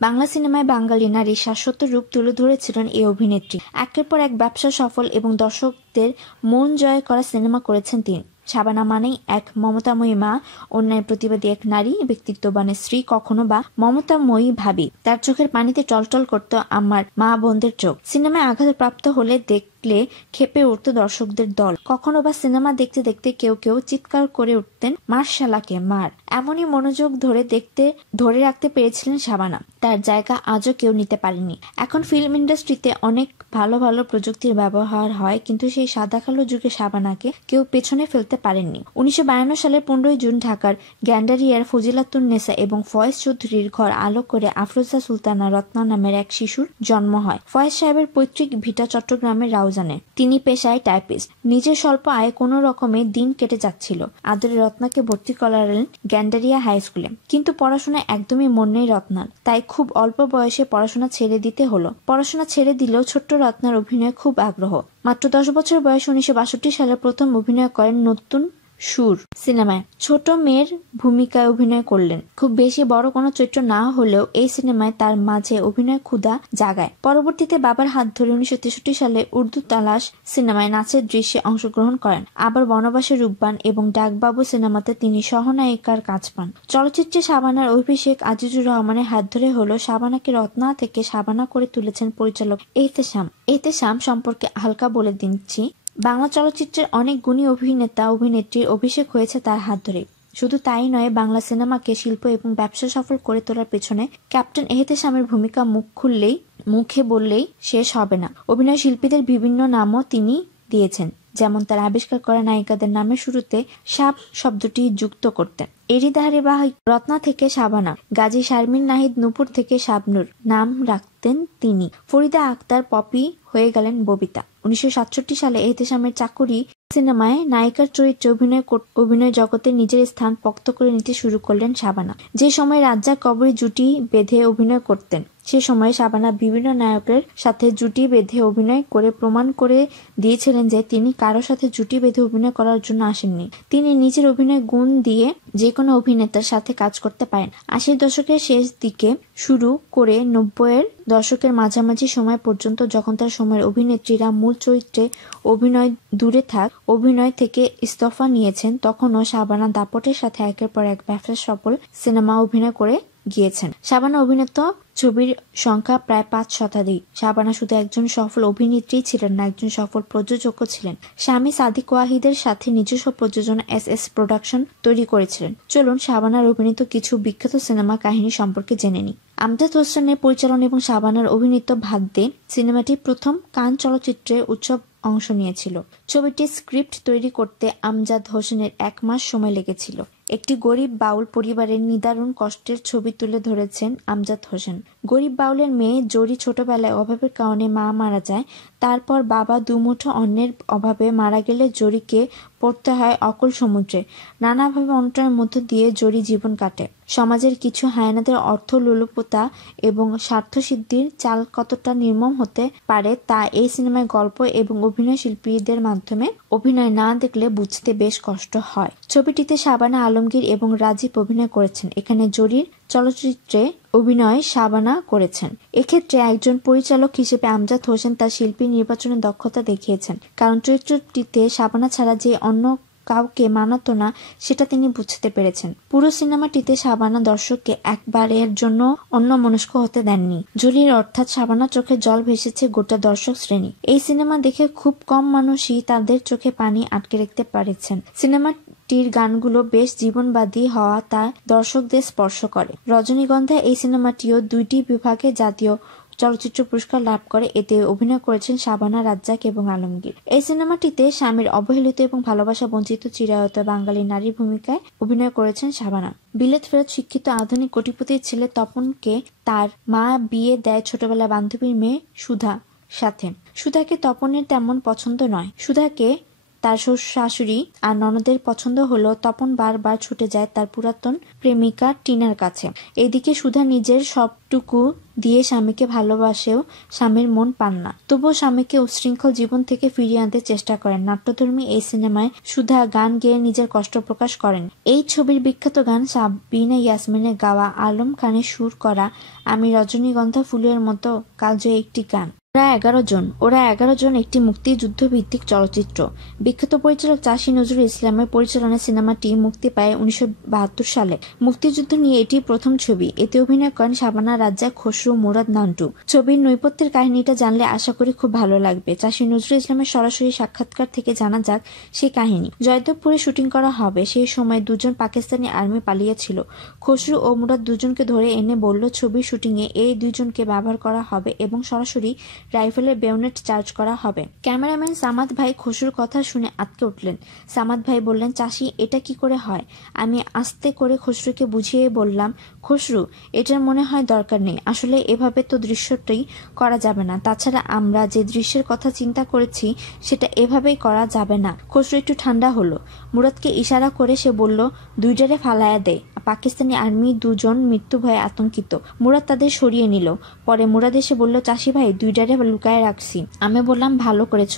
বাংলা সিনেমায় বাঙালি নারীর শাশ্বত রূপ তুলে ধরেছিলেন এই অভিনেত্রী। একের পর এক ব্যবসা সফল এবং দর্শকদের মন জয় করা সিনেমা করেছেন তিনি। শাবানা মানেই এক মমতাময়ী মা, অন্যায় প্রতিবাদী এক নারী, ব্যক্তিত্ববান স্ত্রী, কখনো বা মমতাময়ী ভাবি। তার চোখের পানিতে টলটল করত আমার মা বোনদের চোখ। সিনেমায় আঘাতপ্রাপ্ত হলে দেখলে খেপে উঠত দর্শকদের দল। কখনো বা সিনেমা দেখতে দেখতে কেউ কেউ চিৎকার করে উঠতেন, মার শালাকে মার। এমনই মনোযোগ ধরে রাখতে পেরেছিলেন শাবানা। তার জায়গা আজও কেউ নিতে পারেনি। এখন ফিল্ম ইন্ডাস্ট্রিতে অনেক ভালো ভালো প্রযুক্তির ব্যবহার হয়, কিন্তু সেই সাদা কালো যুগে শাবানাকে কেউ পেছনে ফেলতে পারেননি। 1952 সালের 15 জুন ঢাকার গ্যান্ডারিয়ার ফজিলাতুন্নেসা এবং ফয়েজ চৌধুরীর ঘর আলো করে আফরোজা সুলতানা রত্না নামের এক শিশুর জন্ম হয়। ফয়েজ সাহেবের পৈতৃক ভিটা চট্টগ্রামের রাউজানে। তিনি পেশায় টাইপিস্ট। নিজের স্বল্প আয়ে কোনো রকমে দিন কেটে যাচ্ছিল। আদরে রত্নাকে ভর্তি করালেন গ্যান্ডারিয়া হাই স্কুলে, কিন্তু পড়াশোনায় একদমই মন নেই রত্নার। তাই খুব অল্প বয়সে পড়াশোনা ছেড়ে দিতে হলো। পড়াশোনা ছেড়ে দিলেও ছোট্ট রত্নার অভিনয়ে খুব আগ্রহ। মাত্র 10 বছর বয়সে 1962 সালে প্রথম অভিনয় করেন নতুন সুর সিনেমায়। ছোট মেয়ের ভূমিকায় অভিনয় করলেন। খুব বেশি বড় কোনো চরিত্র না হলেও এই সিনেমায় তার মাঝে অভিনয় ক্ষুধা জাগায়। পরবর্তীতে বাবার হাত ধরে 1963 সালে উর্দু তালাশ সিনেমায় নাচের দৃশ্যে অংশগ্রহণ করেন। আবার বনবাসে রূপবান এবং ডাকবাবু সিনেমাতে তিনি সহনায়িকার কাজ পান। চলচ্চিত্রে শাবানার অভিষেক আজিজুর রহমানের হাত ধরে হলো। শাবানাকে রত্না থেকে শাবানা করে তুলেছেন পরিচালক এহতেশাম। এহতেশাম সম্পর্কে হালকা বলে দিচ্ছি, বাংলা চলচ্চিত্রের অনেক গুণী অভিনেতা অভিনেত্রীর অভিষেক হয়েছে তার হাত ধরে। শুধু তাই নয়, বাংলা সিনেমাকে শিল্প এবং ব্যবসা সফল করে তোলার পেছনে ক্যাপ্টেন এহতেশামের ভূমিকা মুখে বললেই শেষ হবে না। অভিনয় শিল্পীদের বিভিন্ন নামও তিনি দিয়েছেন, যেমন তার আবিষ্কার করা নায়িকাদের নামের শুরুতে সাব শব্দটি যুক্ত করতেন। এরই ধারাবাহিক রত্না থেকে শাবানা, গাজী শারমিন নাহিদ নূপুর থেকে শাবনূর নাম রাখতেন তিনি। ফরিদা আক্তার পপি হয়ে গেলেন ববিতা। 1967 সালে এহতেশামের চাকুরি সিনেমায় নায়িকার চরিত্রে অভিনয় জগতে নিজের স্থান পোক্ত করে নিতে শুরু করলেন শাবানা। যে সময় রাজ্জাক কবরী জুটি বেঁধে অভিনয় করতেন, সে সময় শাবানা বিভিন্ন নায়কের সাথে জুটি বেঁধে অভিনয় করে প্রমাণ করে দিয়েছিলেন যে তিনি কারো সাথে জুটি বেঁধে অভিনয় করার জন্য আসেননি। তিনি নিজের অভিনয় গুণ দিয়ে যে কোনো অভিনেতার সাথে কাজ করতে পারেন। 80 দশকের শেষ দিকে শুরু করে 90-এর দশকের মাঝামাঝি সময় পর্যন্ত, যখন তার সময়ের অভিনেত্রীরা মূল চরিত্রে অভিনয় থেকে ইস্তফা নিয়েছেন, তখনও শাবানা দাপটের সাথে একের পর এক ব্যবসা সফল সিনেমা অভিনয় করে গিয়েছেন। শাবানা অভিনীত ছবির সংখ্যা প্রায় 5 শতাধিক। শাবানা শুধু একজন সফল অভিনেত্রী ছিলেন না, একজন সফল প্রযোজকও ছিলেন। স্বামী সাদিক ওয়াহিদের সাথে নিজস্ব প্রযোজনা এস প্রোডাকশন তৈরি করেছিলেন। চলুন শাবানার অভিনীত কিছু বিখ্যাত সিনেমা কাহিনী সম্পর্কে জেনে নিই। আমজাদ হোসেনের পরিচালনা এবং শাবানার অভিনীত ভাগ্যে সিনেমাটি প্রথম কান চলচ্চিত্রে উৎসব অংশ নিয়েছিল। ছবিটির স্ক্রিপ্ট তৈরি করতে আমজাদ হোসেনের 1 মাস সময় লেগেছিল। একটি গরিব বাউল পরিবারের নিদারুণ কষ্টের ছবি তুলে ধরেছেন আমজাদ হোসেন। গরিব বাউলের মেয়ে জরি ছোটবেলায় অভাবের কারণে মা মারা যায়। তারপর বাবা দুমুঠো অন্নের অভাবে মারা গেলে জরিকে পড়তে হয় অকল সমুদ্রে। নানাভাবে অনটনের মধ্য দিয়ে জরি জীবন কাটে। সমাজের কিছু হায়নাদের অর্থ লোলুপতা এবং স্বার্থসিদ্ধির চাল কতটা নির্মম হতে পারে তা এই সিনেমায় গল্প এবং অভিনয় শিল্পীদের মাধ্যমে অভিনয় না দেখলে বুঝতে বেশ কষ্ট হয়। ছবিটিতে শাবানা আলমগীর এবং রাজীব অভিনয় করেছেন। এখানে জরির চলচ্চিত্রে অভিনয় শাবানা করেছেন। এক্ষেত্রে একজন পরিচালক হিসেবে আমজাদ হোসেন তার শিল্পী নির্বাচনের দক্ষতা দেখিয়েছেন, কারণ চরিত্রটিতে শাবানা ছাড়া যে অন্য কাউকে মানাতো না সেটা তিনি বুঝতে পেরেছেন। পুরো সিনেমাটিতে শাবানা দর্শককে একবারের জন্য অন্যমনস্ক হতে দেননি। জরির অর্থাৎ শাবানা চোখে জল ভেসেছে গোটা দর্শক শ্রেণী। এই সিনেমা দেখে খুব কম মানুষই তাদের চোখে পানি আটকে রাখতে পেরেছেন। সিনেমাটির গানগুলো বেশ জীবনবাদী হওয়া তা দর্শকদের স্পর্শ করে। রজনীগন্ধা এই সিনেমাটিও 2টি বিভাগে জাতীয় চলচ্চিত্র পুরস্কার লাভ করে। এতে অভিনয় করেছেন শাবানা, রাজ্জাক এবং আলমগীর। এই সিনেমাটিতে স্বামীর অবহেলিত এবং ভালোবাসা বঞ্চিত চিরায়ত বাঙালি নারীর ভূমিকায় অভিনয় করেছেন শাবানা। বিলেত ফেরত শিক্ষিত আধুনিক কোটিপতির ছেলে তপনকে তার মা বিয়ে দেয় ছোটবেলায় বান্ধবীর মেয়ে সুধা সাথে। সুধাকে তপনের তেমন পছন্দ নয়। সুধাকে তার শাশুড়ি আর ননদের পছন্দ হলো তপন বারবার ছুটে যায় তার পুরাতন প্রেমিকা টিনার কাছে। এদিকে সুধা নিজের সবটুকু দিয়ে স্বামীকে ভালোবাসেও স্বামীর মন পান না। তবুও স্বামীকে উচ্ছৃঙ্খল জীবন থেকে ফিরিয়ে আনতে চেষ্টা করেন। নাট্যধর্মী এই সিনেমায় সুধা গান গেয়ে নিজের কষ্ট প্রকাশ করেন। এই ছবির বিখ্যাত গান সাবিনা ইয়াসমিনের গাওয়া, আলম খানের সুর করা আমি রজনীগন্ধা ফুলের মতো কালজয়ী একটি গান। ওরা 11 জন একটি মুক্তিযুদ্ধ ভিত্তিক চলচ্চিত্র। বিখ্যাত পরিচালক চাষী নজরুল ইসলামের পরিচালনায় সিনেমাটি মুক্তি পায় 1972 সালে। মুক্তিযুদ্ধ নিয়ে এটি প্রথম ছবি। এতে অভিনয় করেন শাবানা রাজ্জাক, খসরু, মুরাদ, নান্টু। ছবির নৈপথ্যের কাহিনীটা জানলে আশা করি খুব ভালো লাগবে। চাষী নজরুল ইসলামের সরাসরি সাক্ষাৎকার থেকে জানা যাক সেই কাহিনী। জয়দেবপুরে শুটিং করা হবে। সেই সময় দুজন পাকিস্তানি আর্মি পালিয়েছিল। খসরু ও মুরাদ দুজনকে ধরে এনে বলল ছবির শুটিংয়ে এই দুইজনকে ব্যবহার করা হবে এবং সরাসরি রাইফেলের বেয়োনেট চার্জ করা হবে। ক্যামেরাম্যান সামাদ ভাই খসরুর কথা শুনে আঁতকে উঠলেন। সামাদ ভাই বললেন, চাষি, এটা কি করে হয়? আমি আস্তে করে খসরুকে বুঝিয়ে বললাম, খসরু, এটার মনে হয় দরকার নেই। আসলে এভাবে তো দৃশ্যটাই করা যাবে না। তাছাড়া আমরা যে দৃশ্যের কথা চিন্তা করেছি সেটা এভাবেই করা যাবে না। খসরু একটু ঠান্ডা হলো। মুরাদকে ইশারা করে সে বলল, দুইটারে ফালায়া দে। পাকিস্তানি আর্মি দুজন মৃত্যু ভয়ে আতঙ্কিত। মুরাদ তাদের সরিয়ে নিল। পরে মুরাদ এসে বলল, চাষি ভাই, দুইটারে লুকায় রাখছি। আমি বললাম, ভালো করেছ,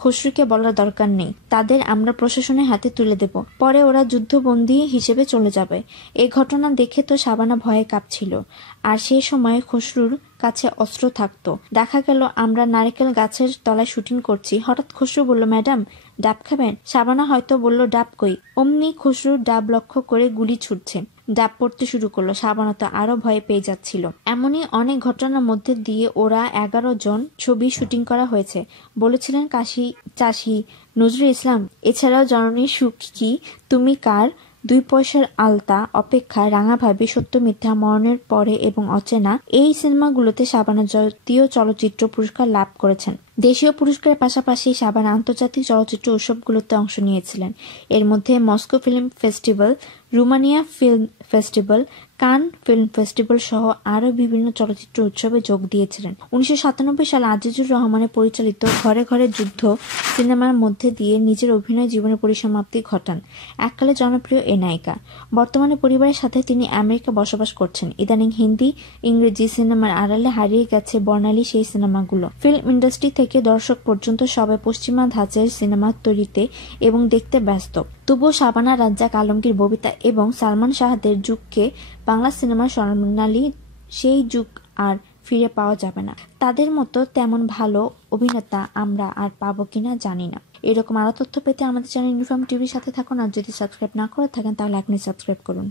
খসরুকে বলার দরকার নেই। তাদের আমরা প্রশাসনের হাতে তুলে দেব। পরে ওরা যুদ্ধবন্দী হিসেবে চলে যাবে। এই ঘটনা দেখে তো শাবানা ভয়ে কাঁপছিল। আর সেই সময় খসরুর কাছে অস্ত্র থাকতো। দেখা গেল আমরা নারকেল গাছের তলায় শুটিং করছি। হঠাৎ খসরু বলল, ম্যাডাম, ডাব খাবেন? শাবানা হয়তো বলল, ডাব কই? অমনি খসরুর ডাব লক্ষ্য করে গুলি ছুটছে। ডাব পড়তে শুরু করলো। শাবানা তো আরো ভয় পেয়ে যাচ্ছিল। এমনই অনেক ঘটনার মধ্যে দিয়ে ওরা 11 জন ছবি শুটিং করা হয়েছে বলেছিলেন চাষী নজরুল ইসলাম। এছাড়াও জননী সুখ কি, তুমি কার, 2 পয়সার আলতা, অপেক্ষা, রাঙা ভাবি, সত্য মিথ্যা, মরণের পরে এবং অচেনা, এই সিনেমাগুলোতে শাবানা জাতীয় চলচ্চিত্র পুরস্কার লাভ করেছেন। দেশীয় পুরস্কারের পাশাপাশি শাবানা আন্তর্জাতিক চলচ্চিত্র উৎসবগুলোতে অংশ নিয়েছিলেন। এর মধ্যে Moscow film festival, Romania film festival, কান ফিল্ম ফেস্টিভ্যাল সহ আরও বিভিন্ন চলচ্চিত্র উৎসবে যোগ দিয়েছিলেন। 1997 সালে আজিজুর রহমানের পরিচালিত ঘরে ঘরে যুদ্ধ সিনেমার মধ্যে দিয়ে নিজের অভিনয় জীবনের পরিসমাপ্তি ঘটান এককালে জনপ্রিয় এই নায়িকা। বর্তমানে পরিবারের সাথে তিনি আমেরিকা বসবাস করছেন। ইদানিং হিন্দি, ইংরেজি সিনেমার আড়ালে হারিয়ে গেছে বর্ণালী সেই সিনেমাগুলো। ফিল্ম ইন্ডাস্ট্রি থেকে দর্শক পর্যন্ত সবাই পশ্চিমা ধাঁচের সিনেমা তৈরিতে এবং দেখতে ব্যস্ত। তবুও শাবানা রাজ্জাক, আলমগীর, ববিতা এবং সালমান শাহদের যুগকে বাংলা সিনেমার স্বর্ণালী সেই যুগ আর ফিরে পাওয়া যাবে না। তাদের মতো তেমন ভালো অভিনেতা আমরা আর পাবো কিনা জানি না। এরকম আরো তথ্য পেতে আমাদের চ্যানেল ইউনিফর্ম টিভির সাথে থাকুন। আর যদি সাবস্ক্রাইব না করে থাকেন তাহলে আপনি সাবস্ক্রাইব করুন।